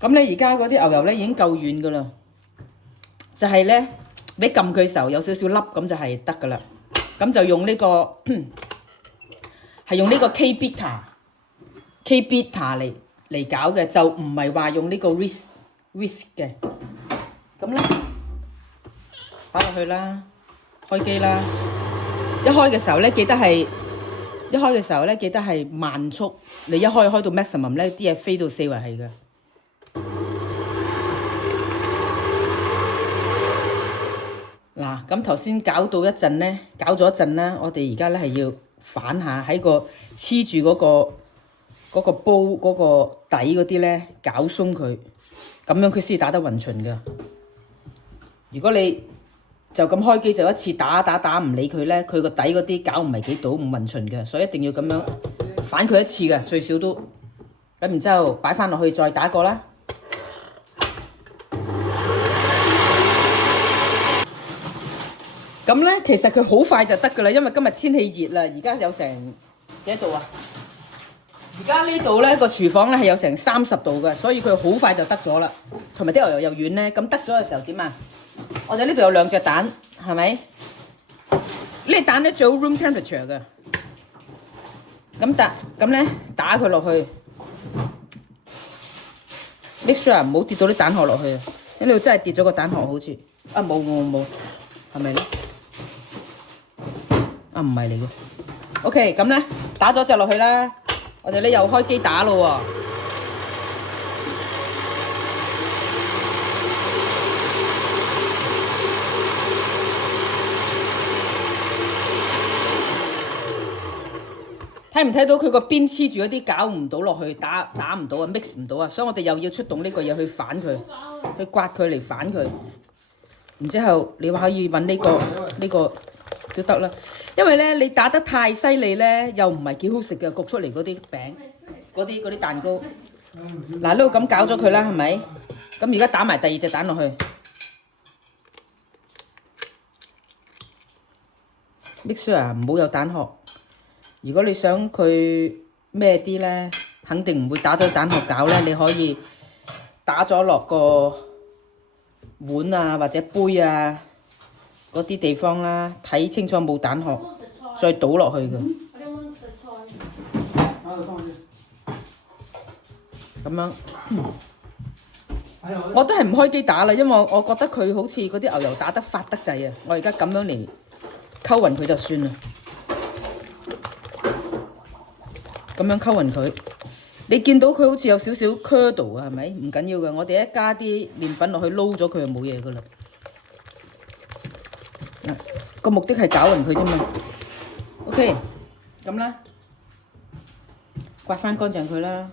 咁咧而家嗰啲牛油咧已經夠軟噶啦，就係咧你撳佢嘅時候有少少粒咁就係得噶啦。咁就用呢個係用呢個 K Beta 嚟搞嘅，就唔係話用呢個 whisk 嘅。咁咧擺落去啦，開機啦。一開嘅時候咧，記得係慢速。你一開到 maximum 咧，啲嘢飛到四圍係嘅。嗱，咁頭先搞咗一陣啦，我哋而家咧係要反下喺個黐住嗰個煲嗰個底嗰啲咧，攪鬆佢，咁樣佢先打得勻循㗎。如果你就咁開機就一次打唔理佢咧，佢個底嗰啲攪唔係幾到，唔勻循嘅，所以一定要咁樣反佢一次嘅，最少都。咁然之後擺翻落去再打過啦。咁咧其實佢好快就得㗎啦，因為今日天氣熱啦，而家有成幾多度啊？而家呢度咧個廚房咧係有成30度嘅，所以佢好快就得咗啦。同埋啲牛油又軟咧，咁得咗嘅時候點啊？我哋呢度有2隻蛋，係咪？呢蛋咧最好 room temperature 嘅。咁咧打佢落去 ，make sure 唔好跌到啲蛋殼落去啊！呢度真係跌咗個蛋殼好似，啊冇，係咪咧？啊唔係嚟嘅。OK， 咁咧打咗隻落去啦。我哋咧又開機打咯喎。睇唔睇到佢個邊黐住嗰啲攪唔到落去，打唔到啊 ，mix 唔到啊，所以我哋又要出動呢個嘢去反佢，去刮佢嚟反佢。然之後你話可以揾呢個都得啦，因為咧你打得太犀利咧，又唔係幾好食嘅，焗出嚟嗰啲餅，嗰啲蛋糕。嗱呢度咁搞咗佢啦，係咪？咁而家打埋第2隻蛋落去 ，make sure 唔好有蛋殼。如果你想佢咩啲咧，肯定唔會打咗蛋殼搞咧，你可以打咗落個碗啊或者杯啊嗰啲地方啦，睇清楚冇蛋殼，再倒落去嘅。咁樣，我都係唔開機打啦，因為我覺得佢好似嗰啲牛油打得發得滯啊！我而家咁樣嚟溝勻佢就算啦。咁樣溝勻佢，你見到佢好似有少少 curdle 啊，係咪？唔緊要嘅，我哋一加啲麵粉落去撈咗佢就冇嘢噶啦。個目的係攪勻佢啫嘛。OK， 咁啦，刮翻乾淨佢啦。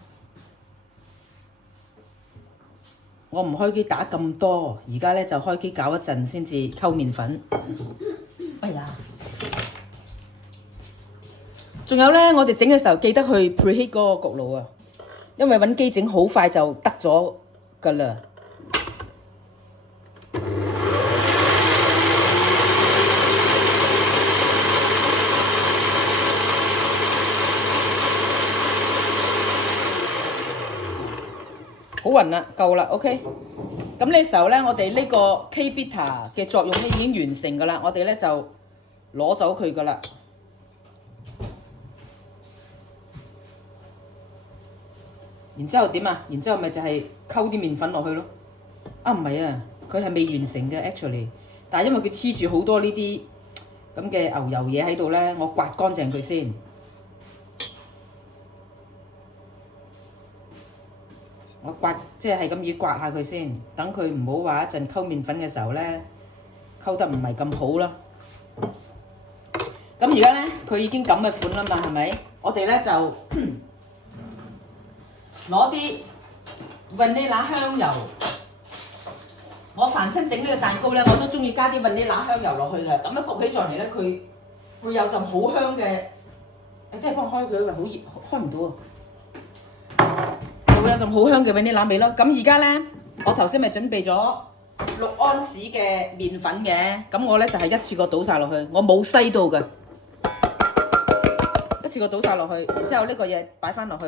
我唔開機打咁多，而家咧就開機攪一陣先至溝麵粉。哎呀！仲有咧，我哋整嘅時候記得去 preheat 嗰個焗爐啊，因為揾機整好快就得咗㗎啦。好暈啦，夠啦 ，OK。咁呢時候咧，我哋呢個 K Beta 嘅作用咧已經完成㗎啦，我哋咧就攞走佢㗎啦。然之後點啊？然之後咪就係溝啲麵粉落去咯。啊唔係啊，佢係未完成嘅 actually， 但係因為佢黐住好多呢啲咁嘅牛油嘢喺度咧，我刮乾淨佢先。我刮即係咁要刮下佢先，等佢唔好話一陣溝麵粉嘅時候咧溝得唔係咁好啦。咁而家咧佢已經咁嘅款啦嘛，係咪？我哋咧就攞啲 vanilla 香油，我凡親整呢個蛋糕咧，我都中意加啲 vanilla 香油落去嘅，咁樣焗起上嚟咧，佢會有陣好香嘅。你都係幫我開佢，因為好熱，開唔到啊！就會有陣好香嘅 vanilla 味咯。咁而家咧，我頭先咪準備咗6安士嘅麵粉嘅，咁我咧就係一次過倒晒落去，我冇篩到嘅，一次過倒晒落去，然之後呢個嘢擺翻落去。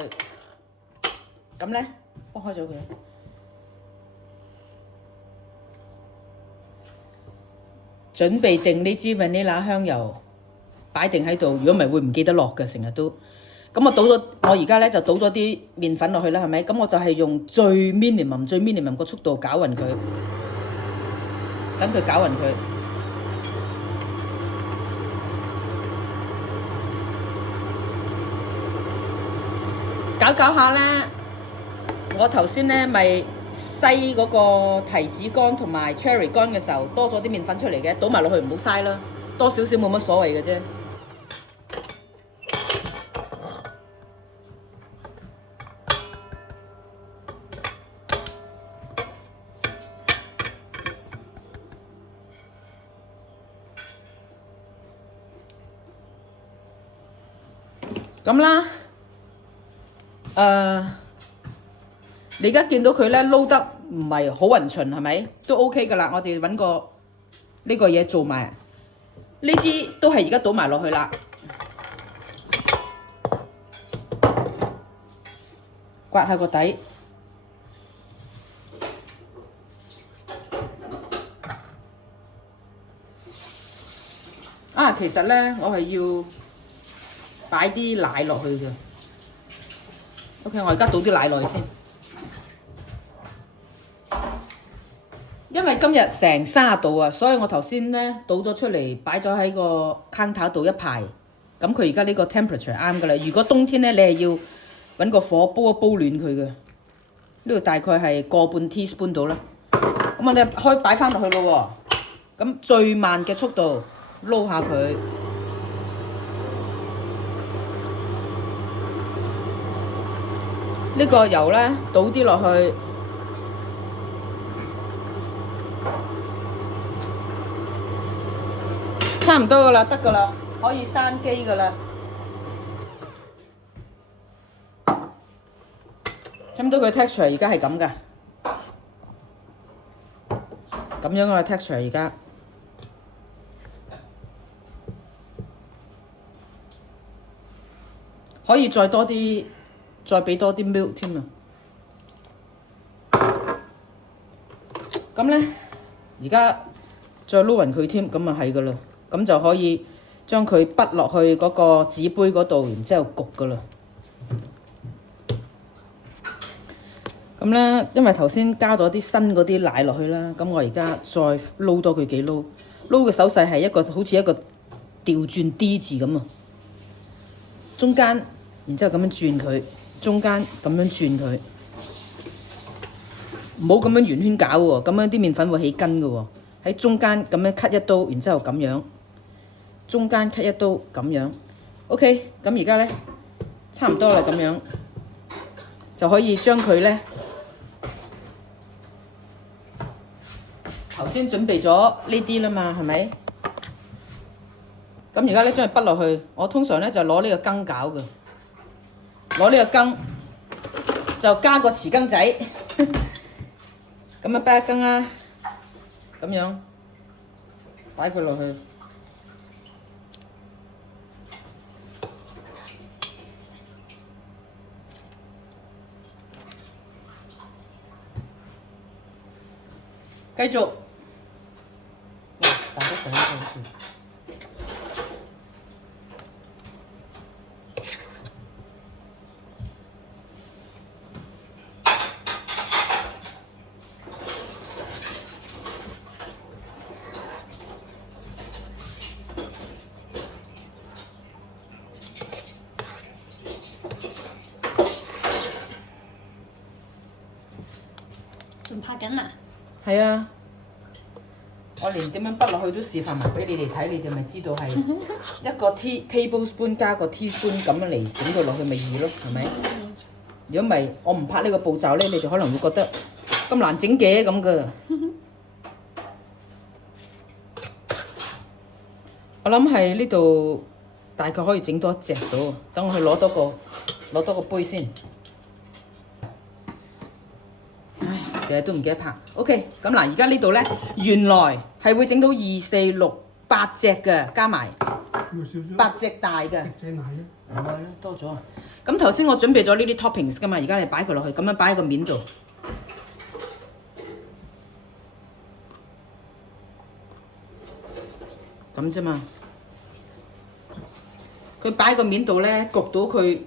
咁咧，幫開咗佢。準備定呢支 vanilla 香油擺定喺度，如果唔係會唔記得落嘅，成日都。咁我而家咧就倒咗啲麵粉落去啦，係咪？咁我就係用最 minimum 個速度攪勻佢，等佢攪勻佢。攪下咧，我頭先咧咪篩嗰個提子乾同埋 cherry 乾嘅時候，多咗啲麵粉出嚟嘅，倒埋落去唔好嘥啦，多少少冇乜所謂嘅啫。咁啦，你而家見到佢咧撈得唔係好勻循係咪？都 OK 噶啦，我哋揾個呢個嘢做埋，呢啲都係而家倒埋落去啦，刮下個底。其實咧我係要擺啲奶落去嘅。OK， 我而家倒啲奶落去先，因為今日成30度啊，所以我頭先咧倒咗出嚟，擺咗喺個 counter 度一排。咁佢而家呢個 temperature 啱噶啦。如果冬天咧，你係要揾個火煲暖佢嘅。呢度大概係個半 teaspoon 到啦。咁我哋開擺翻落去咯喎。咁最慢嘅速度撈下佢。呢個油咧倒啲落去，差唔多噶啦，得噶啦，可以閂機噶啦。差唔多佢 texture 而家係咁噶，咁樣嘅 texture 而家。可以再多啲。再俾多啲 milk 添啊！咁咧，而家再撈勻佢添，咁啊係噶啦，咁就可以將佢滗落去嗰個紙杯嗰度，然之後焗噶啦。咁咧，因為頭先加咗啲新嗰啲奶落去啦，咁我而家再撈多佢幾撈，撈嘅手勢係一個好似一個調轉 D 字咁啊，中間，然之後咁樣轉佢。中間咁樣轉佢，唔好咁樣圓圈攪喎，咁樣啲麵粉會起筋嘅喎。喺中間咁樣 cut 一刀，然之後咁樣，中間 cut 一刀咁樣。OK， 咁而家咧差唔多啦，咁樣就可以將佢咧頭先準備咗呢啲啦嘛，係咪？咁而家咧將佢滗落去，我通常咧就攞呢個羹攪嘅。攞呢個羹就加個匙羹仔，咁樣擺一羹啦，咁樣擺佢落去，繼續，打啲水落去。仲拍緊啊？係啊，我連點樣滗落去都示範埋俾你哋睇，你哋咪知道係一個 tablespoon 加個 teaspoon 咁樣嚟整佢落去咪易咯，係咪？如果唔係，我唔拍呢個步驟咧，你哋可能會覺得咁難整嘅咁噶。我諗係呢度大概可以整多一隻到，等我去攞多個杯先。成日都唔記得拍。OK， 咁嗱，而家呢度咧，原來係會整到2、4、6、8隻嘅，加埋8隻大嘅。隻奶咧，唔係啦，多咗啊！咁頭先我準備咗呢啲 toppings 噶嘛，而家你擺佢落去，咁樣擺喺個面度。咁啫嘛。佢擺個面度咧，焗到佢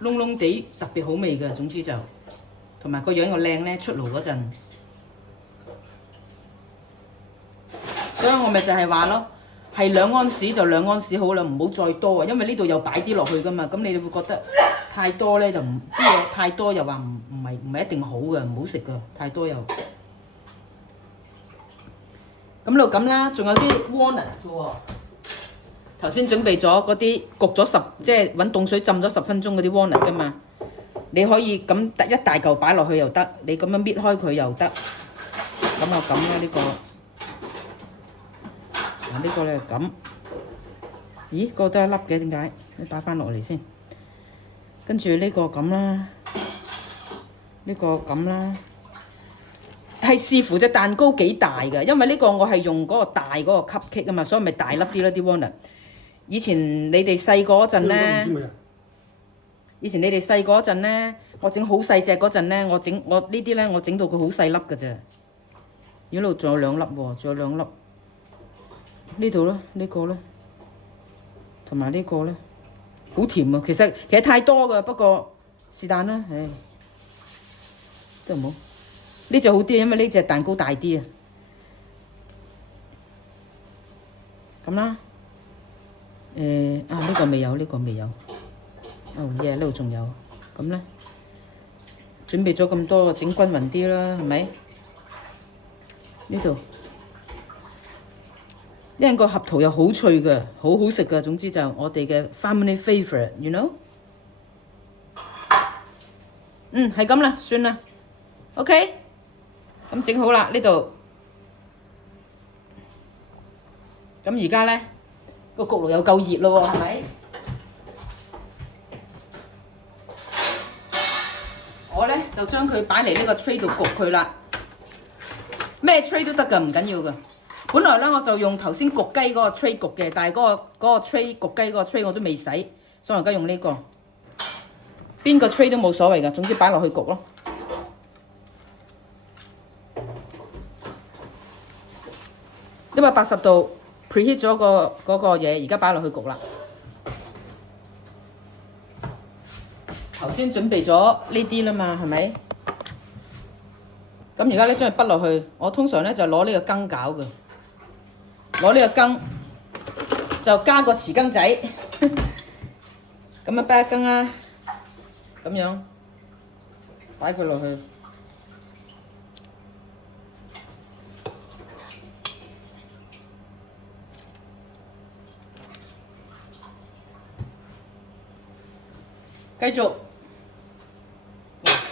燶燶地，特別好味嘅。總之就同埋個樣又靚咧，出爐嗰陣。所以我咪就係話咯，係2安士就2安士好啦，唔好再多啊，因為呢度又擺啲落去噶嘛，咁你會覺得太多咧就唔啲嘢太多又話唔係一定好嘅，唔好食嘅，太多又。咁就咁啦，仲有啲 walnuts 嘅喎。頭先準備咗嗰啲焗咗即係揾凍水浸咗10分鐘嗰啲 walnut 噶嘛，你可以咁一大嚿擺落去又得，你咁樣搣開佢又得。咁我咁啦呢個。呢個咧咁，咦？個都一粒嘅，點解？你擺翻落嚟先。跟住呢個咁啦，呢個咁啦，係視乎隻蛋糕幾大嘅，因為呢個我係用嗰個大嗰個 cupcake 啊嘛，所以咪大粒啲咯啲 walnut。以前你哋細個嗰陣咧，我整好細隻嗰陣咧，我呢啲咧，我整到佢好細粒嘅啫。一路仲有2粒喎，仲有2粒。呢度咧，呢個咧，同埋呢個咧，好甜啊！其實太多噶，不過是但啦，唉，都唔好。呢隻好啲，因為呢隻蛋糕大啲啊。咁啦，呢個未有，呢個未有。哦耶，呢度仲有。咁咧，準備咗咁多，整均勻啲啦，係咪？呢度。呢個合桃又好脆嘅，好好食嘅。總之就我哋嘅 family favourite，you know？ 係咁啦，算啦。OK， 咁整好啦呢度。咁而家咧個焗爐又夠熱咯喎，係咪？我咧就將佢擺嚟呢個 tray 度焗佢啦。咩 tray 都得㗎，唔緊要㗎。本來咧我就用頭先焗雞嗰個 tray 焗嘅，但係嗰個 tray 焗雞嗰個 tray 我都未洗，所以我而家用呢個。邊個 tray 都冇所謂㗎，總之擺落去焗咯。180度 preheat 咗嗰個嘢，而家擺落去焗啦。頭先準備咗呢啲啦嘛，係咪？咁而家咧將佢畢落去，我通常咧就攞呢個羹攪嘅。攞呢個羹就加個匙羹仔，咁樣畢一羹啦，咁樣擺佢落去，繼續，哇！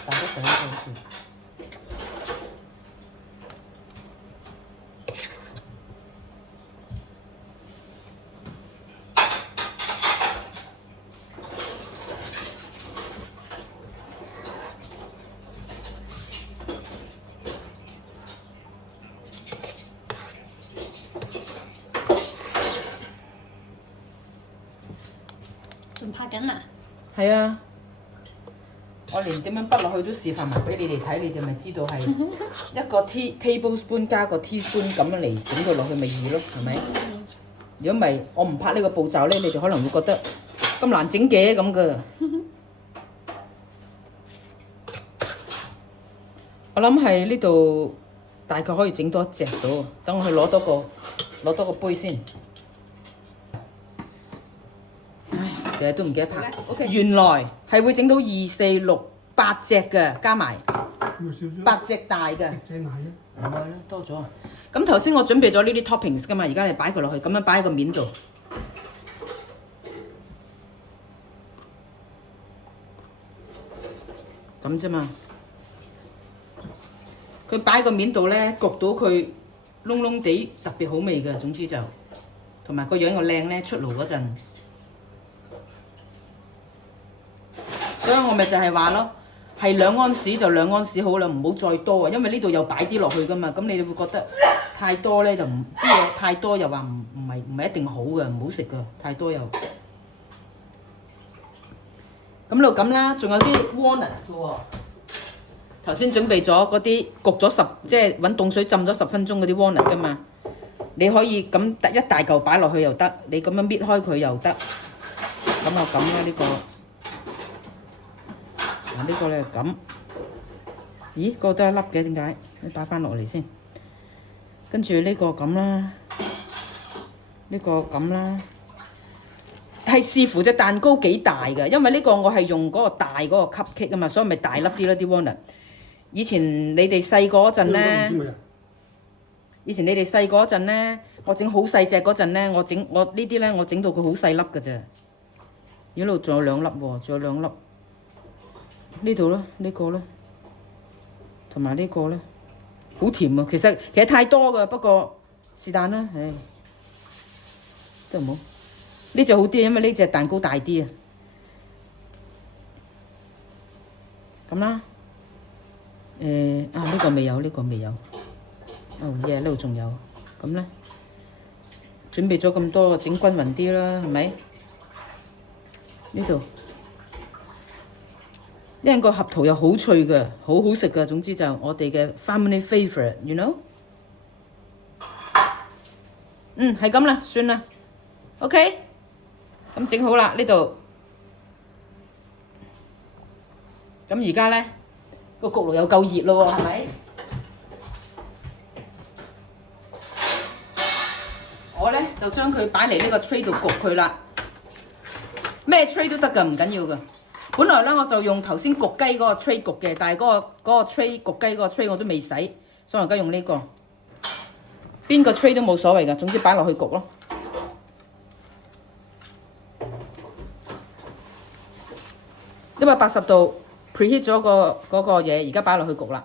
大咗成個好似。仲拍緊啊？係啊，我連點樣畢落去都示範埋俾你哋睇，你哋咪知道係一個 tablespoon 加個 teaspoon 咁樣嚟整到落去咪易咯，係咪？如果唔係，我唔拍呢個步驟咧，你哋可能會覺得咁難整嘅咁噶。我諗係呢度大概可以整多1隻到，等我去攞多個杯先。成日都唔記得拍。OK， 原來係會整到2、4、6、8隻嘅，加埋8隻大嘅。隻奶啫。唔係啦，多咗。咁頭先我準備咗呢啲 toppings 噶嘛，而家你擺佢落去，咁樣擺喺個面度。咁啫嘛。佢擺個面度咧，焗到佢燶燶地，特別好味嘅。總之就同埋個樣又靚咧，出爐嗰陣。所以我咪就係話咯，係2安士就2安士好啦，唔好再多啊，因為呢度又擺啲落去噶嘛，咁你會覺得太多咧就啲嘢太多又話唔係一定好嘅，唔好食嘅，太多又。咁就咁啦，仲有啲 walnuts 嘅喎。頭先準備咗嗰啲焗咗即係揾凍水浸咗10分鐘嗰啲 walnut 噶嘛，你可以咁一大嚿擺落去又得，你咁樣搣開佢又得。咁我咁啦呢個，嗱呢個咧咁。咦，個都一粒嘅，點解？你擺翻落嚟先。跟住呢個咁啦，呢個咁啦。係視乎隻蛋糕幾大㗎，因為呢個我係用嗰個大嗰個 cupcake 啊嘛，所以咪大粒啲咯啲 walnut。以前你哋細個嗰陣咧，我整好細隻嗰陣咧，我呢啲咧，我整到佢好細粒㗎啫。呢度仲有兩粒喎，仲有兩粒。呢度咯，呢個咯，同埋呢個咧，好甜啊！其實太多㗎，不過是但啦，唉，都唔好。呢隻好啲，因為呢隻蛋糕大啲啊。咁啦，呢個未有，呢個未有。哦耶，呢度仲有。咁咧，準備咗咁多，整均勻啲啦，係咪？呢度，因為個合桃又好脆嘅，好好食嘅。總之就我哋嘅 family favourite，you know？ 係咁啦，算啦。OK。咁整好啦，呢度。咁而家咧個焗爐又夠熱咯喎，係咪？我咧就將佢擺嚟呢個 tray 度焗佢啦。咩 tray 都得㗎，唔緊要㗎。本來咧我就用頭先焗雞嗰個 tray 焗嘅，但係嗰個 tray 焗雞嗰個 tray 我都未洗，所以我而家用呢個。邊個 tray 都冇所謂㗎，總之擺落去焗咯。180度 preheat 咗嗰個嘢，而家擺落去焗啦。